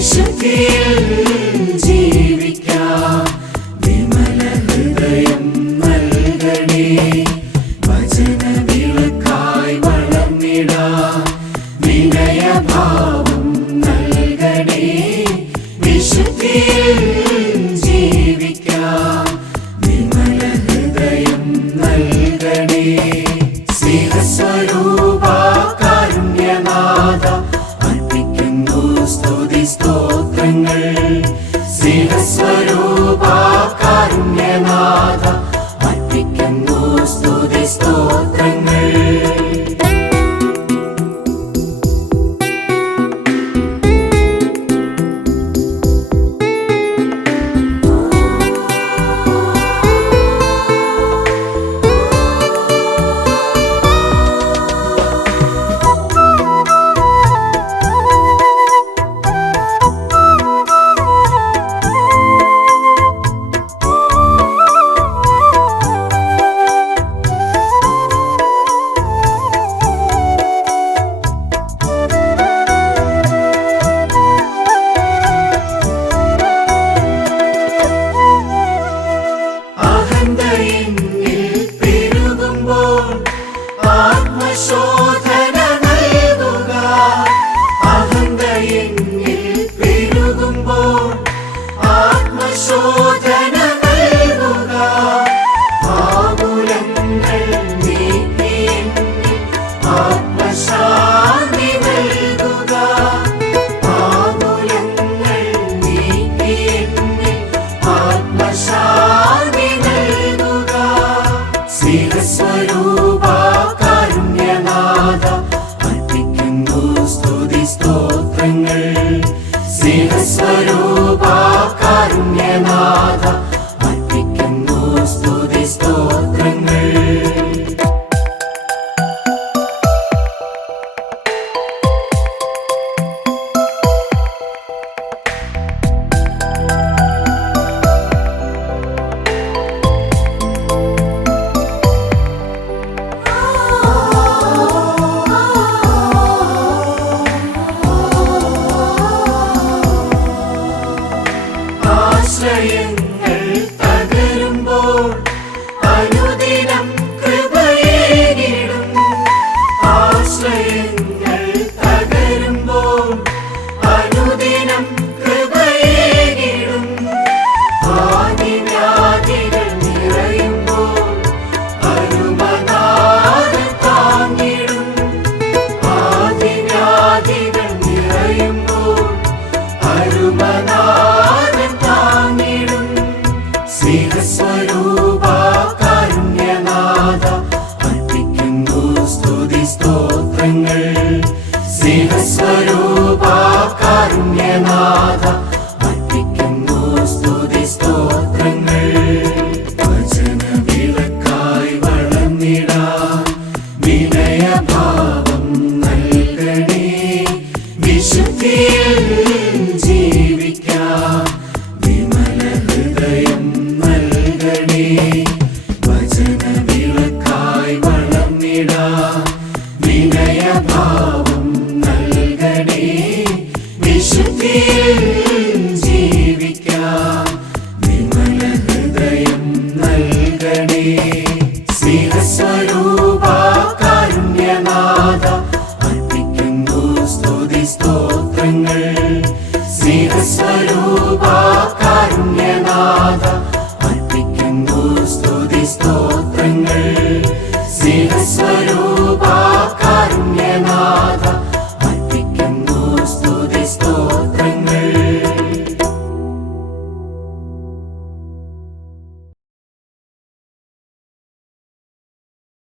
വിശുദ്ധിയിൽ ജീവിക്കാം. വിമല ഹൃദയം നൽകണേ, വചന വിളക്കായി വളർന്നിടാം. വിനയഭാവം നൽകണേ, വിശുദ്ധിയിൽ ജീവിക്കാം. വിമല ഹൃദയം നൽകണേ. സ്നേഹസ്വരൂപ കാരുണ്യനാഥ, അർപ്പിക്കുന്നു സ്തുതി സ്തോത്രങ്ങൾ. സ്നേഹസ്വരൂപ കാരുണ്യനാഥ, അർപ്പിക്കുന്നു സ്തുതി സ്തോത്രങ്ങൾ. ആത്മശോധന നൽകുക. അഹന്തയെന്നിൽ പെരുകുമ്പോൾ ആത്മശോധന നൽകുക. ആകുലങ്ങൾ നീക്കി എന്നിൽ ആത്മശാന്തി നൽകുക. ആകുലങ്ങൾ നീക്കി എന്നിൽ ആത്മശാന്തി നൽകുക. സ്നേഹസ്വരൂപ കാരുണ്യനാഥ, അർപ്പിക്കുന്നു സ്തുതി സ്തോത്രങ്ങൾ. സ്നേഹസ്വരൂപ കാരുണ്യനാഥ, അർപ്പിക്കുന്നു സ്തുതി സ്തോത്രങ്ങൾ. ആശ്രയങ്ങൾ തകരുമ്പോൾ അനുദിനം കൃപയേകിടും. ആശ്രയങ്ങൾ തകരുമ്പോൾ അനുദിനം കൃപയേകിടും. ആദിവ്യാധികൾ നിറയുമ്പോൾ അരുമനാഥൻ താങ്ങിടും. ആദിവ്യാധികൾ നിറയുമ്പോൾ അരുമനാഥൻ താങ്ങിടും. സ്നേഹസ്വരൂപ കാരുണ്യനാഥ, അർപ്പിക്കുന്നു സ്തുതി സ്തോത്രങ്ങൾ. സ്നേഹസ്വരൂപ കാരുണ്യനാഥ, അർപ്പിക്കുന്നു സ്തുതി സ്തോത്രങ്ങൾ. വചന വിളക്കായി വളർന്നിടാം. വിനയഭാവം നൽകണേ, വിശുദ്ധിയിൽ ജീവിക്കാം. വിമല ഹൃദയം നൽകണേ, വചന വിളക്കായി വളർന്നിടാം. വിനയഭാവം നൽകണേ, വിശുദ്ധിയിൽ ജീവിക്കാം. വിമല ഹൃദയം നൽകണേ. സ്നേഹസ്വരൂപ കാരുണ്യനാഥ, അർപ്പിക്കുന്നു സ്തുതി സ്തോത്രങ്ങൾ. സ്നേഹസ്വരൂപ കാരുണ്യനാഥ, അർപ്പിക്കുന്നു സ്തുതി സ്തോത്രങ്ങൾ.